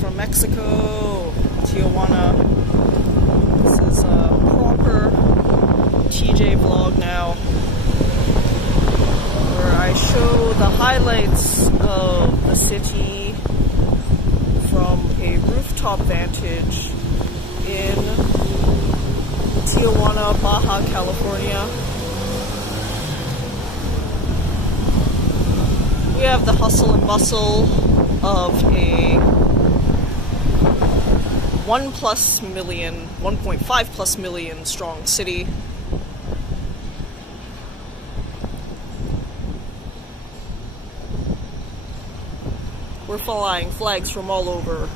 From Mexico, Tijuana. This is a proper TJ vlog now, where I show the highlights of the city from a rooftop vantage in Tijuana, Baja California. We have the hustle and bustle of a 1.5 plus million strong city. We're flying flags from all over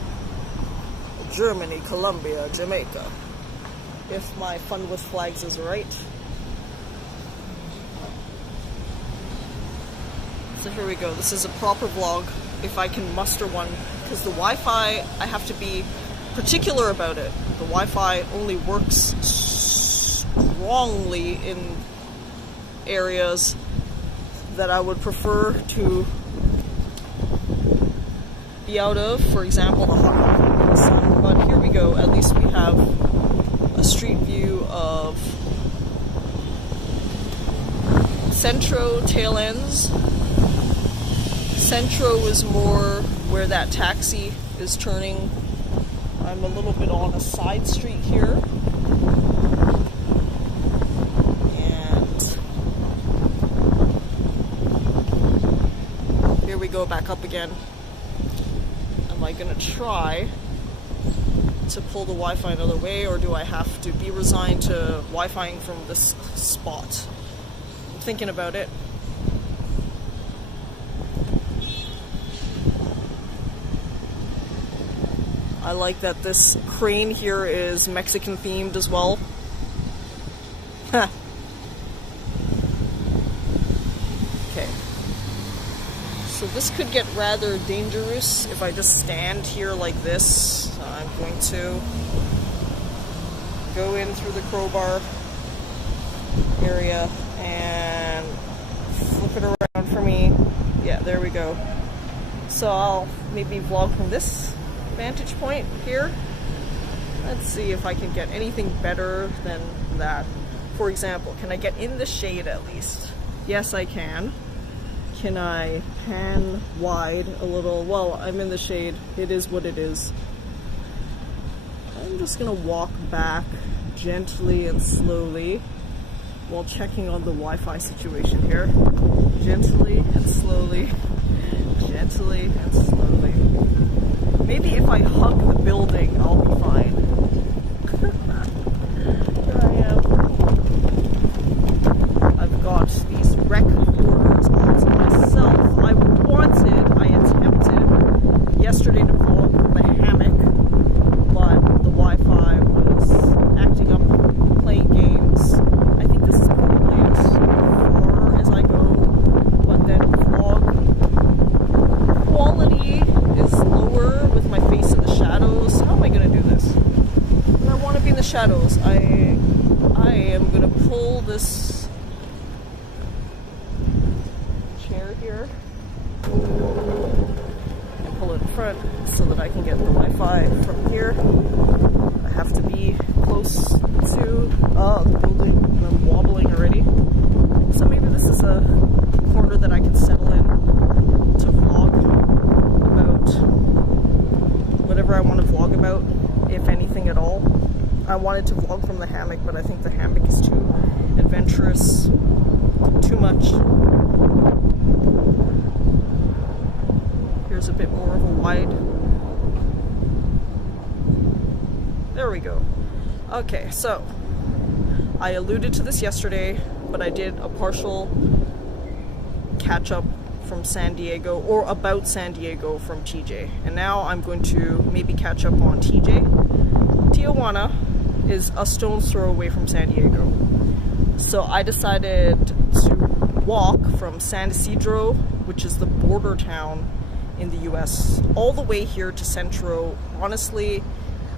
Germany, Colombia, Jamaica. If my fun with flags is right. So here we go. This is a proper vlog, if I can muster one, because the Wi-Fi, I have to be particular about it. The Wi-Fi only works strongly in areas that I would prefer to be out of, for example, the hot sun. But here we go. At least we have a street view of Centro tail ends. Centro is more where that taxi is turning. I'm a little bit on a side street here. And here we go back up again. Am I gonna try to pull the Wi-Fi another way, or do I have to be resigned to Wi-Fiing from this spot? I'm thinking about it. I like that this crane here is Mexican themed as well. Okay. So this could get rather dangerous if I just stand here like this. I'm going to go in through the crowbar area and flip it around for me. Yeah, there we go. So I'll maybe vlog from this vantage point here. Let's see if I can get anything better than that. For example, can I get in the shade at least? Yes, I can. Can I pan wide a little? Well, I'm in the shade. It is what it is. I'm just gonna walk back gently and slowly while checking on the Wi-Fi situation here. Gently and slowly. Gently and slowly. Maybe if I hug the building, I'll be fine. Here I am. I've got these rec quarters all to myself. I attempted yesterday to vlog from the hammock, but the Wi-Fi was acting up, playing games. I think this is probably as far as I go, but then vlog quality is lower with my face in the shadows. How am I going to do this? I want to be in the shadows. I am going to pull this chair here and pull it in front so that I can get the Wi-Fi from here. I have to be close to the building, and I'm wobbling already. So maybe this is a corner that I can settle in to vlog about whatever I want to vlog about, if anything at all. I wanted to vlog from the hammock, but I think the hammock is too adventurous, too much. Here's a bit more of a wide. There we go. Okay, so I alluded to this yesterday, but I did a partial catch up from San Diego, or about San Diego from TJ. And now I'm going to maybe catch up on TJ. Tijuana is a stone's throw away from San Diego. So I decided to walk from San Isidro, which is the border town in the US, all the way here to Centro. Honestly,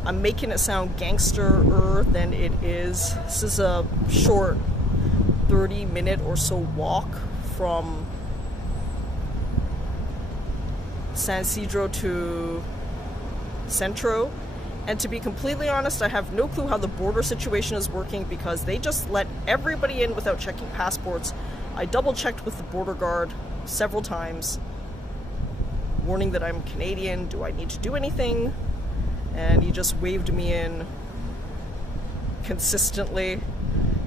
I'm making it sound gangster-er than it is. This is a short 30-minute or so walk from San Isidro to Centro. And to be completely honest, I have no clue how the border situation is working because they just let everybody in without checking passports. I double-checked with the border guard several times, warning that I'm Canadian. Do I need to do anything? And he just waved me in consistently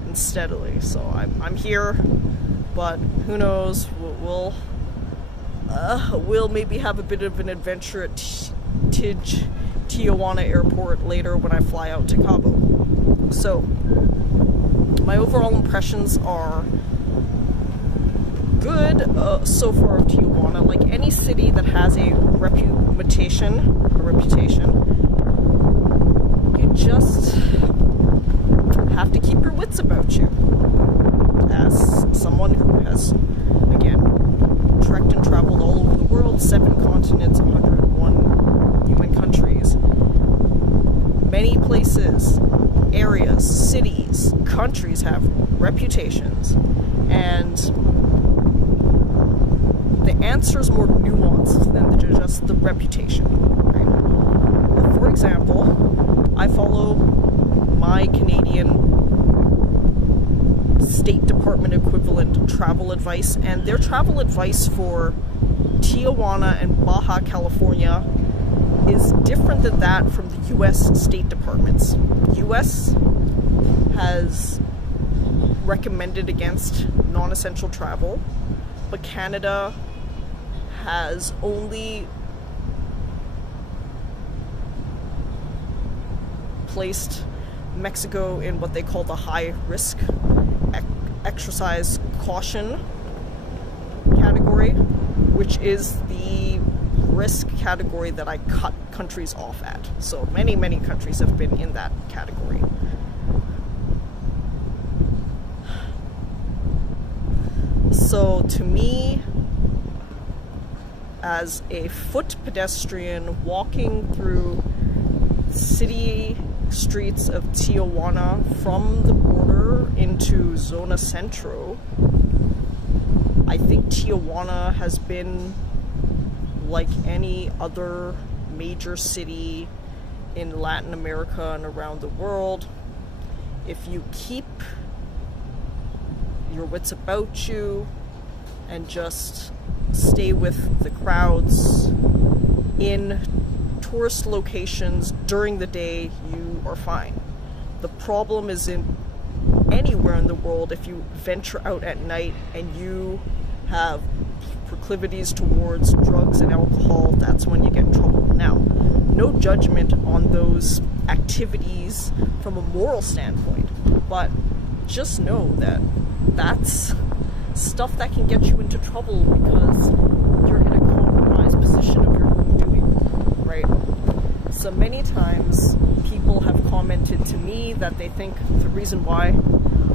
and steadily. So I'm here, but who knows? We'll maybe have a bit of an adventure at Tijuana airport later when I fly out to Cabo. So my overall impressions are good so far of Tijuana. Like any city that has a reputation, you just have to keep your wits about you. As someone who has, again, trekked and traveled all over the world, 7 continents, 101 human countries, many places, areas, cities, countries have reputations, and the answer is more nuanced than just the reputation. Right? For example, I follow my Canadian State Department equivalent travel advice, and their travel advice for Tijuana and Baja California is different than that from the US State Departments. US has recommended against non-essential travel, but Canada has only placed Mexico in what they call the high risk exercise caution category, which is the risk category that I cut countries off at. So many countries have been in that category. So to me, as a foot pedestrian walking through city streets of Tijuana from the border into Zona Centro, I think Tijuana has been like any other major city in Latin America and around the world. If you keep your wits about you and just stay with the crowds in tourist locations during the day, you are fine. The problem is in anywhere in the world. If you venture out at night and you have proclivities towards drugs and alcohol, that's when you get in trouble. Now, no judgment on those activities from a moral standpoint, but just know that that's stuff that can get you into trouble because you're in a compromised position of your own doing, right? So many times people have commented to me that they think the reason why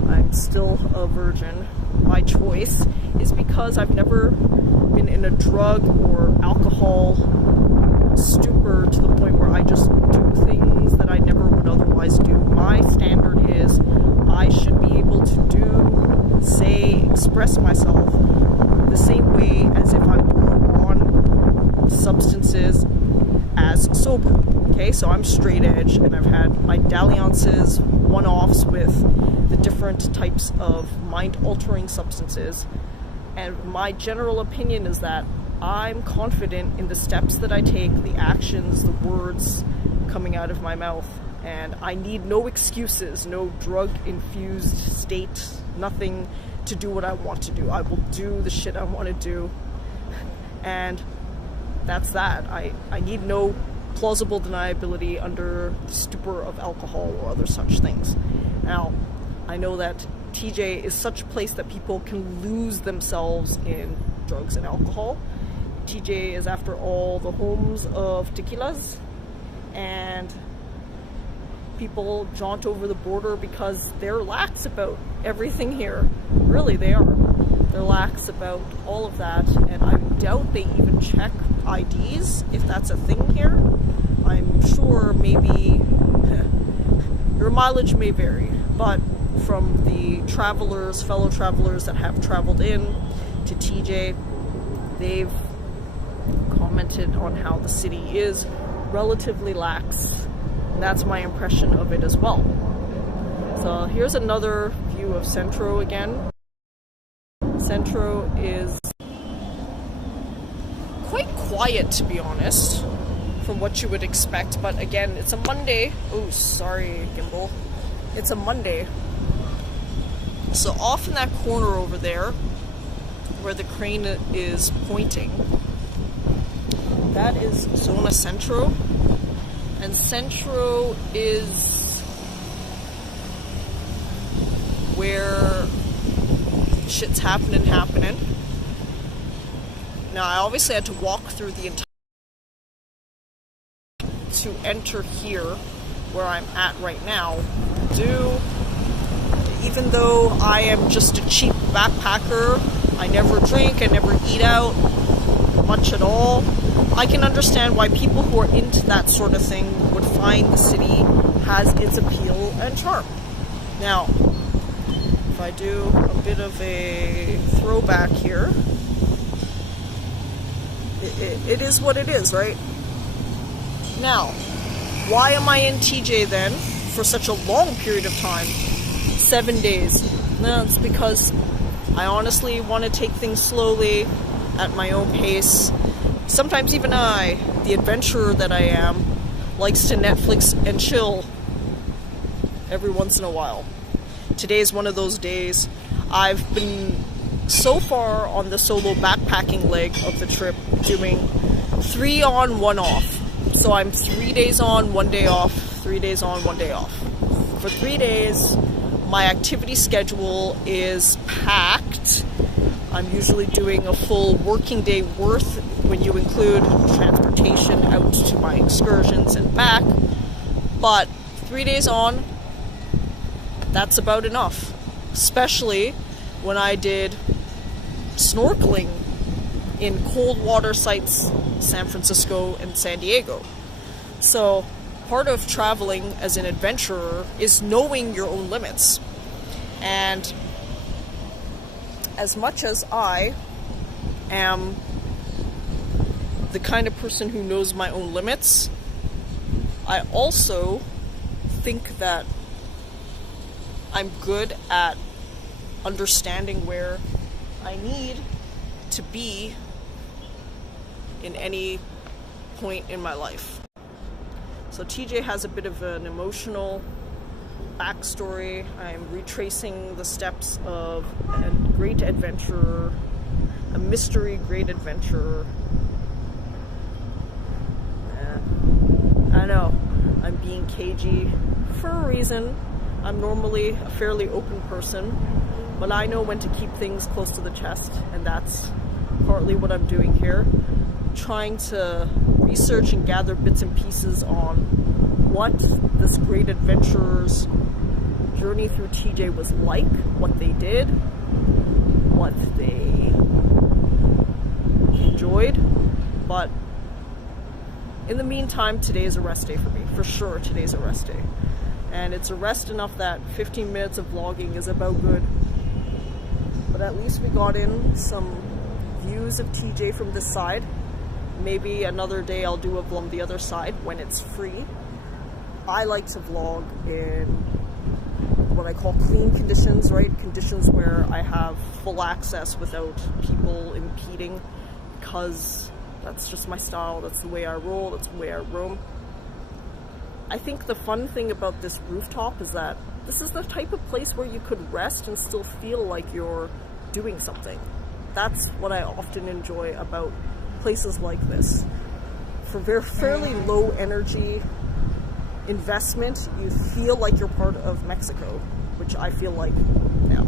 I'm still a virgin by choice is because I've never been in a drug or alcohol stupor to the point where I just do things that I never would otherwise do. My standard is I should be able to do, say, express myself the same way as if I were on substances as sober. Okay, so I'm straight edge and I've had my dalliances, one-offs with the different types of mind-altering substances, and my general opinion is that I'm confident in the steps that I take, the actions, the words coming out of my mouth, and I need no excuses, no drug-infused state, nothing to do what I want to do. I will do the shit I want to do, and that's that. I need no plausible deniability under the stupor of alcohol or other such things. Now, I know that TJ is such a place that people can lose themselves in drugs and alcohol. TJ is, after all, the homes of tequilas, and people jaunt over the border because they're lax about everything here. Really, they are. They're lax about all of that, and I doubt they even check IDs, if that's a thing here. I'm sure maybe Their mileage may vary, but from the fellow travelers that have traveled in to TJ, they've commented on how the city is relatively lax, and that's my impression of it as well. So here's another view of Centro again. Centro is quite quiet, to be honest, from what you would expect, but again, it's a Monday. Oh, sorry, gimbal. It's a Monday. So off in that corner over there, where the crane is pointing, that is Zona Centro, and Centro is where shit's happening. Now, I obviously had to walk through the entire to enter here, where I'm at right now. Even though I am just a cheap backpacker, I never drink, I never eat out much at all, I can understand why people who are into that sort of thing would find the city has its appeal and charm. Now, if I do a bit of a throwback here, it is what it is, right? Now, why am I in TJ then for such a long period of time? 7 days. No, it's because I honestly want to take things slowly, at my own pace. Sometimes even I, the adventurer that I am, likes to Netflix and chill every once in a while. Today is one of those days. I've been so far on the solo backpacking leg of the trip doing 3 on, 1 off. So I'm 3 days on, 1 day off, 3 days on, 1 day off. For 3 days, my activity schedule is packed. I'm usually doing a full working day worth when you include transportation out to my excursions and back. But 3 days on, that's about enough. Especially when I did snorkeling in cold water sites, San Francisco and San Diego. So part of traveling as an adventurer is knowing your own limits. And as much as I am the kind of person who knows my own limits, I also think that I'm good at understanding where I need to be in any point in my life. So TJ has a bit of an emotional backstory. I'm retracing the steps of a great adventurer, a mystery great adventurer. I know, I'm being cagey for a reason. I'm normally a fairly open person, but I know when to keep things close to the chest, and that's partly what I'm doing here. Trying to research and gather bits and pieces on what this great adventurer's journey through TJ was like, what they did, what they enjoyed. But in the meantime, today is a rest day for me. For sure, today's a rest day. And it's a rest enough that 15 minutes of vlogging is about good. But at least we got in some views of TJ from this side. Maybe another day I'll do a vlog on the other side when it's free. I like to vlog in what I call clean conditions, right? Conditions where I have full access without people impeding, because that's just my style, that's the way I roll, that's the way I roam. I think the fun thing about this rooftop is that this is the type of place where you could rest and still feel like you're doing something. That's what I often enjoy about places like this. For fairly low energy investment, you feel like you're part of Mexico, which I feel like now.